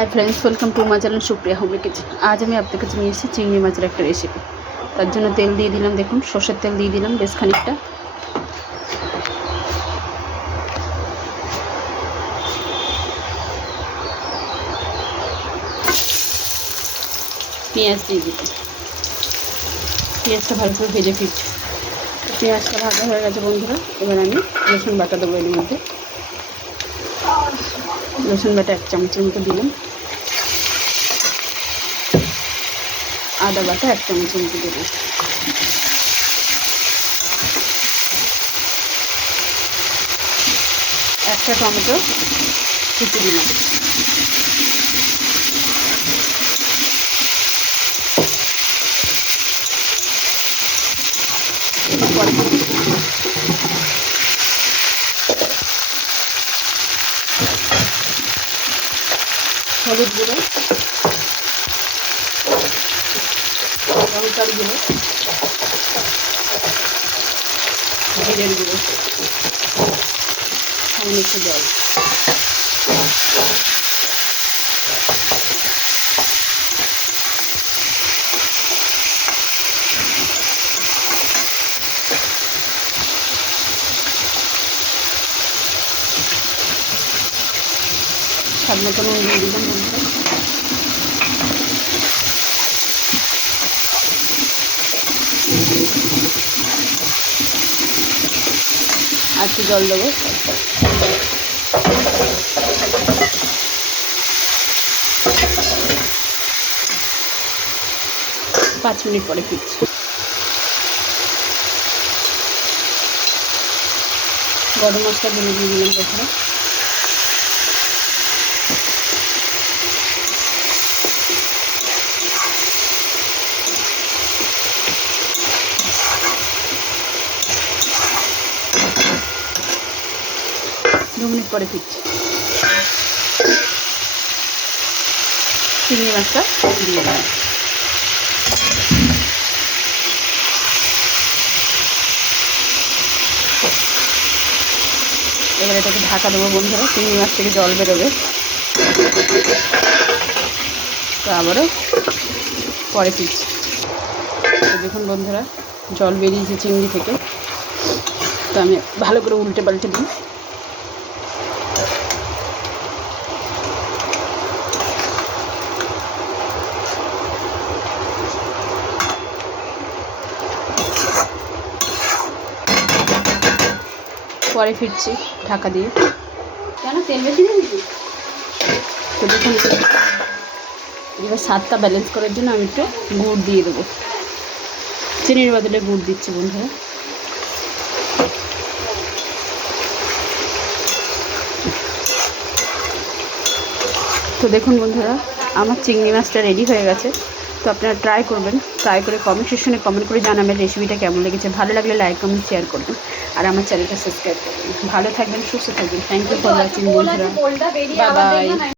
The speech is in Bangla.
Hi friends, welcome to my channel Supriya home kitchen. आज আমি আপনাদের কাছে নিয়ে এসেছি চিংড়ি মাছের একটা রেসিপি। তার জন্য তেল দিয়ে দিলাম, দেখুন সরষের তেল দিয়ে দিলাম বেশ খানিকটা। পেঁয়াজ দিয়ে দিলাম, পেঁয়াজটা ভালো করে ভেজে ফিরছি। পেঁয়াজটা ভাজা হয়ে গেছে বন্ধুরা। এবার আমি রসুন বাটা দেবো এর মধ্যে। রসুন বাটা 1 চামচের মতো দিলাম। আদা বাটা 1 চামচের মতো দেবো। একটা টমেটো কুচি দিলাম। হলুদ গুঁড়ো, লঙ্কার গুঁড়ো, জিরের গুঁড়ো, সামান্য একটু জল। স্বাদ মতো নুন দিয়ে দিলাম বন্ধুরা। আর একটু জল দেবো। 5 মিনিট পরে ফিরছি। গরম মশলা গুঁড়ো দিয়ে দিলাম বন্ধুরা। দু মিনিট পরে ফিরছি। চিংড়ি মাছটা দিয়ে দিলাম। এবার এটাকে ঢাকা দেবো বন্ধুরা। চিংড়ি মাছ থেকে জল বেরোবে, তো আবারও পরে ফিরছি। তো দেখুন বন্ধুরা, জল বেরিয়েছে চিংড়ি থেকে। তো আমি ভালো করে উল্টে পাল্টে দিই। পরে ফিরছি ঢাকা দিয়ে। কেন তেল বেশি দিয়ে দিচ্ছি? তো দেখুন, এবার স্বাদটা ব্যালেন্স করার জন্য আমি একটু গুড় দিয়ে দেবো। চিনির বদলে গুড় দিচ্ছি বন্ধুরা। তো দেখুন বন্ধুরা, আমার চিংড়ি মাছটা রেডি হয়ে গেছে। তো আপনারা ট্রাই করবেন। ট্রাই করে কমেন্ট সেকশনে কমেন্ট করে জানাবেন রেসিপিটা কেমন লেগেছে। ভালো লাগলে লাইক কমেন্ট শেয়ার করবেন আর আমার চ্যানেলটা সাবস্ক্রাইব করবেন। ভালো থাকবেন, সুস্থ থাকবেন। থ্যাংক ইউ ফর ওয়াচিং বন্ধুরা। Bye bye.